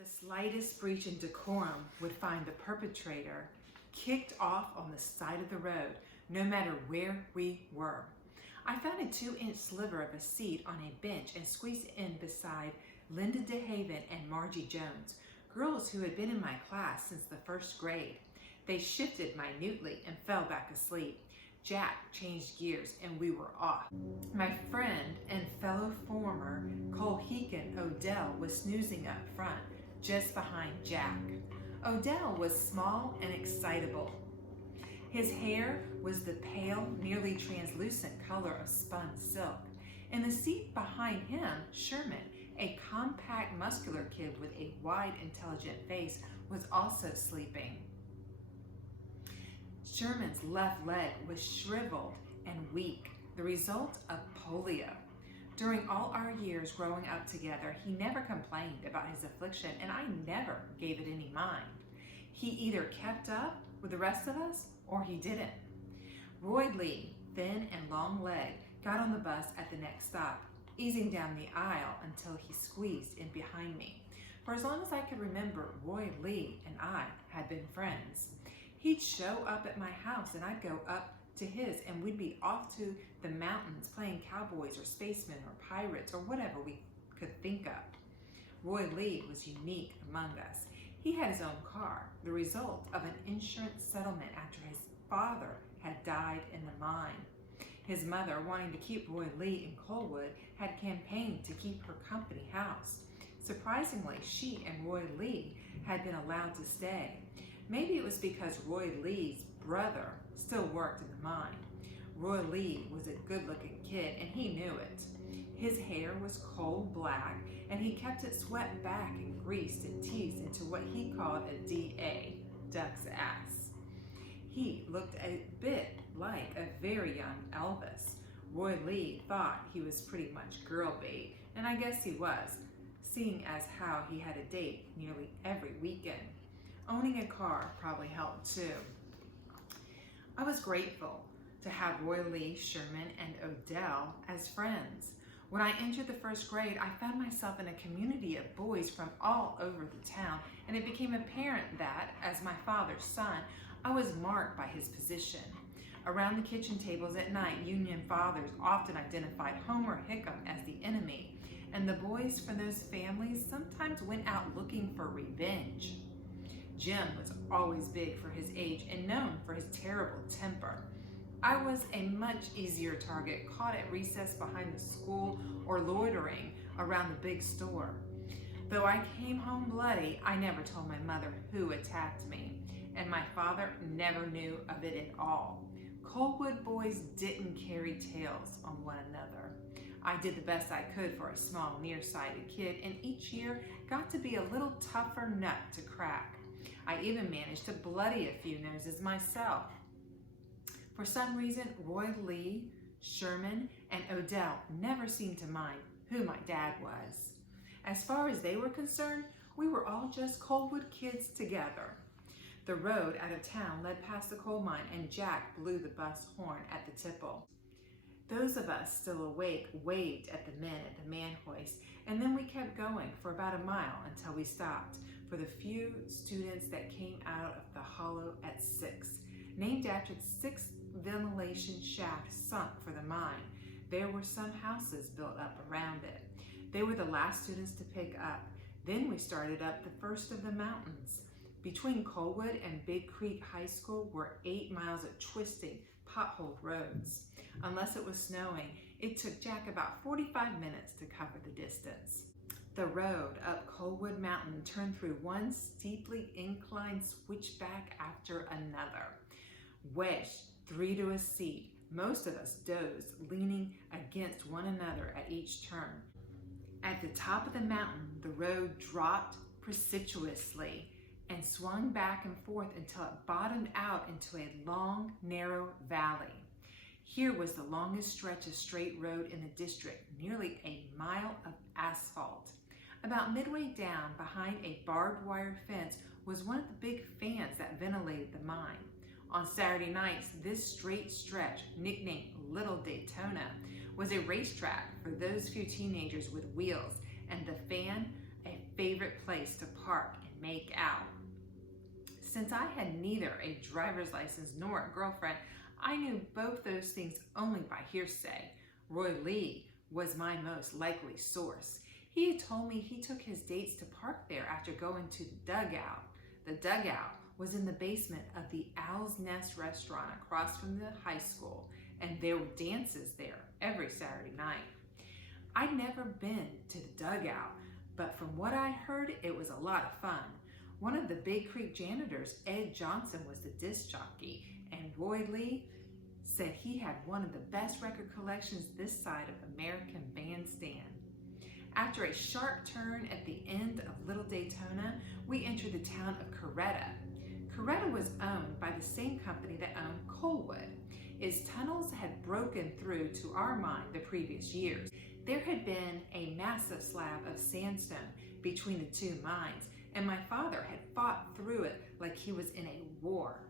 The slightest breach in decorum would find the perpetrator kicked off on the side of the road, no matter where we were. I found a 2-inch sliver of a seat on a bench and squeezed in beside Linda DeHaven and Margie Jones, girls who had been in my class since the first grade. They shifted minutely and fell back asleep. Jack changed gears and we were off. My friend and fellow former Colhegan Odell was snoozing up front, just behind Jack. Odell was small and excitable. His hair was the pale, nearly translucent color of spun silk. In the seat behind him, Sherman, a compact, muscular kid with a wide, intelligent face, was also sleeping. Sherman's left leg was shriveled and weak, the result of polio. During all our years growing up together, he never complained about his affliction, and I never gave it any mind. He either kept up with the rest of us or he didn't. Roy Lee, thin and long-legged, got on the bus at the next stop, easing down the aisle until he squeezed in behind me. For as long as I could remember, Roy Lee and I had been friends. He'd show up at my house and I'd go up to his, and we'd be off to the mountains playing cowboys or spacemen or pirates or whatever we could think of. Roy Lee was unique among us. He had his own car, the result of an insurance settlement after his father had died in the mine. His mother, wanting to keep Roy Lee in Colwood, had campaigned to keep her company house. Surprisingly, she and Roy Lee had been allowed to stay. Maybe it was because Roy Lee's brother still worked in the mine. Roy Lee was a good-looking kid, and he knew it. His hair was coal black, and he kept it swept back and greased and teased into what he called a DA, duck's ass. He looked a bit like a very young Elvis. Roy Lee thought he was pretty much girl bait, and I guess he was, seeing as how he had a date nearly every weekend. Owning a car probably helped too. I was grateful to have Roy Lee, Sherman, and Odell as friends. When I entered the first grade, I found myself in a community of boys from all over the town, and it became apparent that, as my father's son, I was marked by his position. Around the kitchen tables at night, Union fathers often identified Homer Hickam as the enemy, and the boys from those families sometimes went out looking for revenge. Jim was always big for his age and known for his terrible temper. I was a much easier target, caught at recess behind the school or loitering around the big store. Though I came home bloody, I never told my mother who attacked me, and my father never knew of it at all. Colwood boys didn't carry tales on one another. I did the best I could for a small, nearsighted kid, and each year got to be a little tougher nut to crack. I even managed to bloody a few noses myself. For some reason, Roy Lee, Sherman, and Odell never seemed to mind who my dad was. As far as they were concerned, we were all just Colwood kids together. The road out of town led past the coal mine, and Jack blew the bus horn at the tipple. Those of us still awake waved at the men at the man hoist, and then we kept going for about a mile until we stopped for the few students that came out of the hollow at 6, named after the 6th ventilation shaft sunk for the mine. There were some houses built up around it. They were the last students to pick up. Then we started up the first of the mountains. Between Colwood and Big Creek High School were 8 miles of twisting, potholed roads. Unless it was snowing, it took Jack about 45 minutes to cover the distance. The road up Colwood Mountain turned through one steeply inclined switchback after another. Wedged 3 to a seat, most of us dozed, leaning against one another at each turn. At the top of the mountain, the road dropped precipitously and swung back and forth until it bottomed out into a long, narrow valley. Here was the longest stretch of straight road in the district, nearly a mile of asphalt. About midway down, behind a barbed wire fence, was one of the big fans that ventilated the mine. On Saturday nights, this straight stretch, nicknamed Little Daytona, was a racetrack for those few teenagers with wheels, and the fan, a favorite place to park and make out. Since I had neither a driver's license nor a girlfriend, I knew both those things only by hearsay. Roy Lee was my most likely source. He had told me he took his dates to park there after going to the dugout. The dugout was in the basement of the Owl's Nest restaurant across from the high school, and there were dances there every Saturday night. I'd never been to the dugout, but from what I heard, it was a lot of fun. One of the Big Creek janitors, Ed Johnson, was the disc jockey, and Roy Lee said he had one of the best record collections this side of American Bandstand. After a sharp turn at the end of Little Daytona, we entered the town of Coretta. Coretta was owned by the same company that owned Coalwood. Its tunnels had broken through to our mine the previous years. There had been a massive slab of sandstone between the two mines, and my father had fought through it like he was in a war.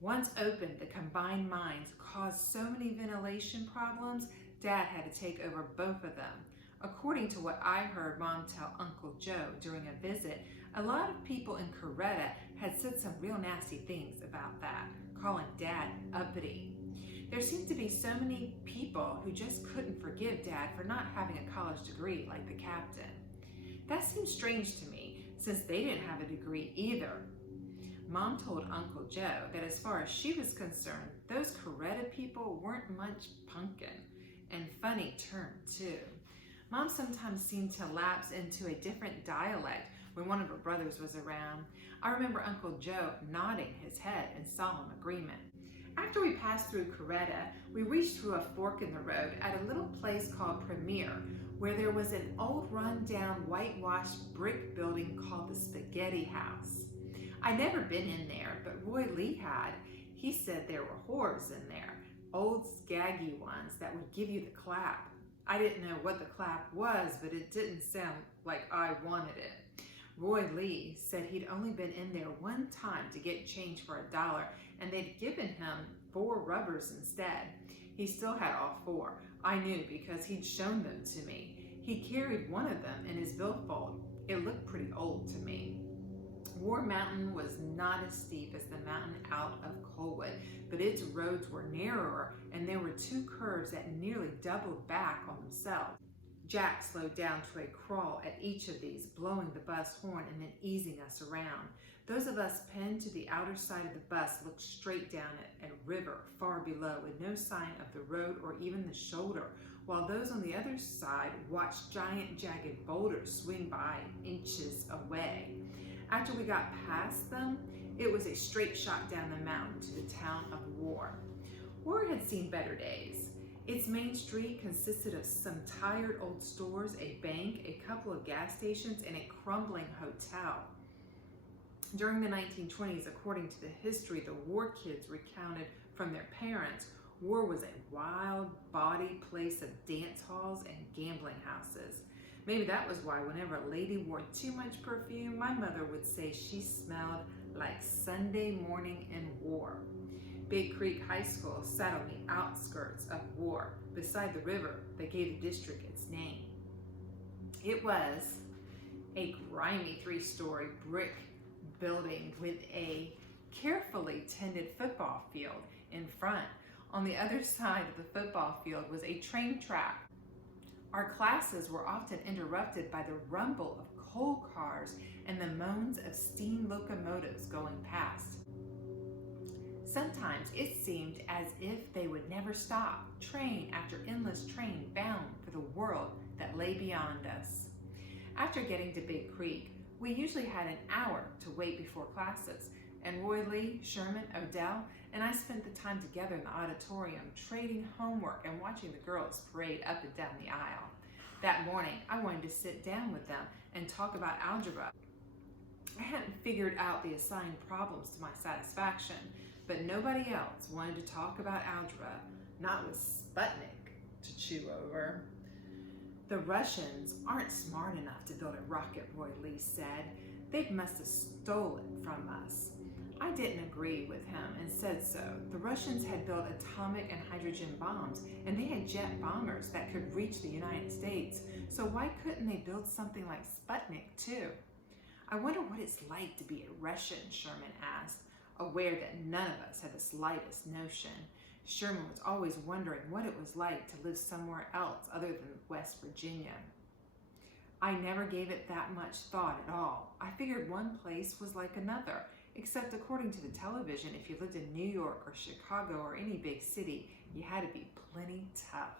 Once opened, the combined mines caused so many ventilation problems, Dad had to take over both of them. According to what I heard Mom tell Uncle Joe during a visit, a lot of people in Coretta had said some real nasty things about that, calling Dad uppity. There seemed to be so many people who just couldn't forgive Dad for not having a college degree like the captain. That seemed strange to me, since they didn't have a degree either. Mom told Uncle Joe that as far as she was concerned, those Coretta people weren't much punkin', and funny term too. Mom sometimes seemed to lapse into a different dialect when one of her brothers was around. I remember Uncle Joe nodding his head in solemn agreement. After we passed through Coretta, we reached through a fork in the road at a little place called Premier, where there was an old run-down whitewashed brick building called the Spaghetti House. I'd never been in there, but Roy Lee had. He said there were whores in there, old scaggy ones that would give you the clap. I didn't know what the clap was, but it didn't sound like I wanted it. Roy Lee said he'd only been in there one time to get change for $1, and they'd given him 4 rubbers instead. He still had all 4. I knew because he'd shown them to me. He carried one of them in his billfold. It looked pretty old to me. War Mountain was not as steep as the mountain out of Coalwood, but its roads were narrower, and there were 2 curves that nearly doubled back on themselves. Jack slowed down to a crawl at each of these, blowing the bus horn and then easing us around. Those of us pinned to the outer side of the bus looked straight down at a river far below with no sign of the road or even the shoulder, while those on the other side watched giant jagged boulders swing by inches away. After we got past them, it was a straight shot down the mountain to the town of War. War had seen better days. Its main street consisted of some tired old stores, a bank, a couple of gas stations, and a crumbling hotel. During the 1920s, according to the history the War kids recounted from their parents, War was a wild, bawdy place of dance halls and gambling houses. Maybe that was why whenever a lady wore too much perfume, my mother would say she smelled like Sunday morning in War. Big Creek High School sat on the outskirts of War, beside the river that gave the district its name. It was a grimy 3-story brick building with a carefully tended football field in front. On the other side of the football field was a train track. Our classes were often interrupted by the rumble of coal cars and the moans of steam locomotives going past. Sometimes it seemed as if they would never stop, train after endless train bound for the world that lay beyond us. After getting to Big Creek, we usually had an hour to wait before classes, and Roy Lee, Sherman, Odell, and I spent the time together in the auditorium, trading homework and watching the girls parade up and down the aisle. That morning, I wanted to sit down with them and talk about algebra. I hadn't figured out the assigned problems to my satisfaction, but nobody else wanted to talk about algebra, not with Sputnik to chew over. The Russians aren't smart enough to build a rocket, Roy Lee said. They must have stolen it from us. I didn't agree with him and said so. The Russians had built atomic and hydrogen bombs, and they had jet bombers that could reach the United States. So why couldn't they build something like Sputnik too? I wonder what it's like to be a Russian, Sherman asked, aware that none of us had the slightest notion. Sherman was always wondering what it was like to live somewhere else other than West Virginia. I never gave it that much thought at all. I figured one place was like another, except according to the television, if you lived in New York or Chicago or any big city, you had to be plenty tough.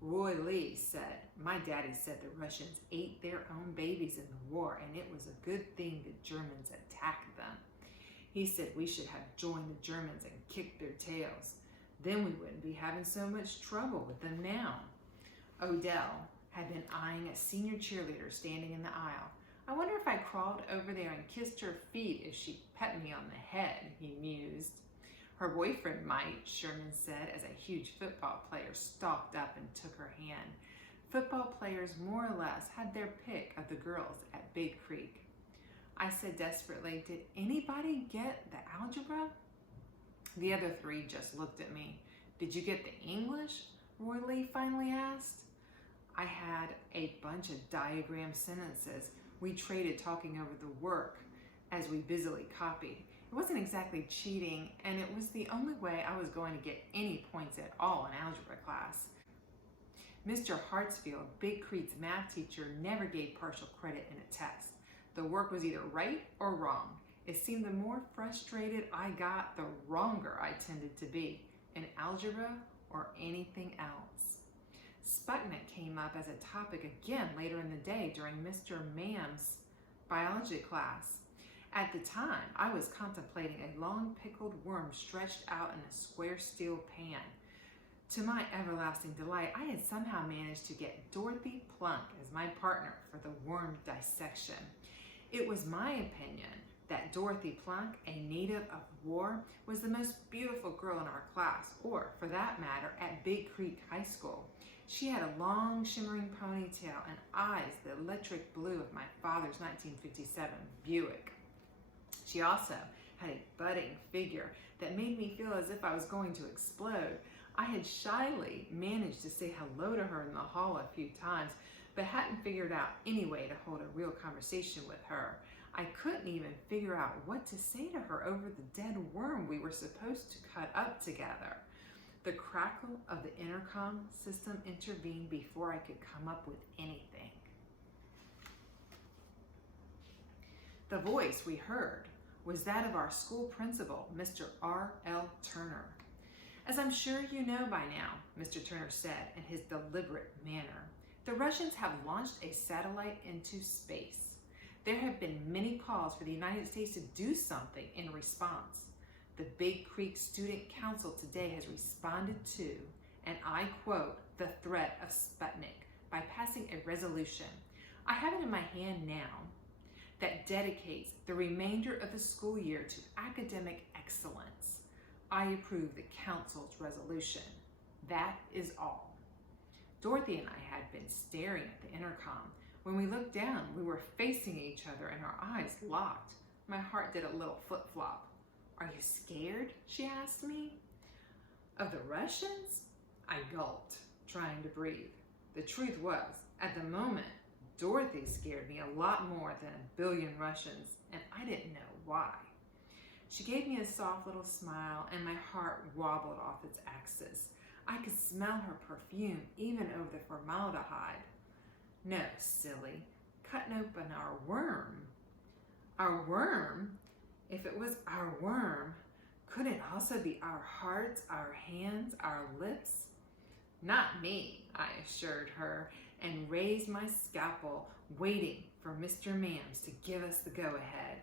Roy Lee said, "My daddy said the Russians ate their own babies in the war, and it was a good thing the Germans attacked them. He said we should have joined the Germans and kicked their tails. Then we wouldn't be having so much trouble with them now." Odell had been eyeing a senior cheerleader standing in the aisle. "I wonder if I crawled over there and kissed her feet if she pet me on the head," he mused. "Her boyfriend might," Sherman said as a huge football player stalked up and took her hand. Football players more or less had their pick of the girls at Big Creek. I said desperately, "Did anybody get the algebra?" The other three just looked at me. "Did you get the English?" Roy Lee finally asked. I had a bunch of diagram sentences. We traded talking over the work as we busily copied. It wasn't exactly cheating, and it was the only way I was going to get any points at all in algebra class. Mr. Hartsfield, Big Creek's math teacher, never gave partial credit in a test. The work was either right or wrong. It seemed the more frustrated I got, the wronger I tended to be in algebra or anything else. Sputnik came up as a topic again later in the day during Mr. Mann's biology class. At the time, I was contemplating a long pickled worm stretched out in a square steel pan. To my everlasting delight, I had somehow managed to get Dorothy Plunk as my partner for the worm dissection. It was my opinion that Dorothy Plunk, a native of war, was the most beautiful girl in our class, or for that matter, at Big Creek High School. She had a long, shimmering ponytail and eyes the electric blue of my father's 1957 Buick. She also had a budding figure that made me feel as if I was going to explode. I had shyly managed to say hello to her in the hall a few times, but hadn't figured out any way to hold a real conversation with her. I couldn't even figure out what to say to her over the dead worm we were supposed to cut up together. The crackle of the intercom system intervened before I could come up with anything. The voice we heard was that of our school principal, Mr. R.L. Turner. "As I'm sure you know by now," Mr. Turner said in his deliberate manner, "the Russians have launched a satellite into space. There have been many calls for the United States to do something in response. The Big Creek Student Council today has responded to, and I quote, the threat of Sputnik by passing a resolution. I have it in my hand now that dedicates the remainder of the school year to academic excellence. I approve the council's resolution. That is all." Dorothy and I had been staring at the intercom. When we looked down, we were facing each other and our eyes locked. My heart did a little flip-flop. "Are you scared?" she asked me. "Of the Russians?" I gulped, trying to breathe. The truth was, at the moment, Dorothy scared me a lot more than a billion Russians, and I didn't know why. She gave me a soft little smile, and my heart wobbled off its axis. I could smell her perfume even over the formaldehyde. "No, silly, cutting open our worm." "Our worm? If it was our worm, could it also be our hearts, our hands, our lips?" "Not me," I assured her, and raised my scalpel, waiting for Mr. Mams to give us the go-ahead.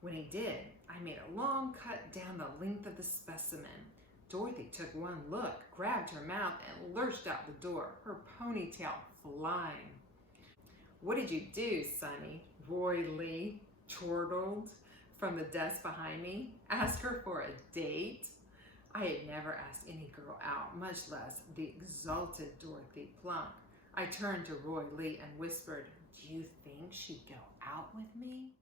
When he did, I made a long cut down the length of the specimen. Dorothy took one look, grabbed her mouth, and lurched out the door, her ponytail flying. "What did you do, Sonny?" Roy Lee chortled from the desk behind me. "Ask her for a date?" I had never asked any girl out, much less the exalted Dorothy Plunk. I turned to Roy Lee and whispered, "Do you think she'd go out with me?"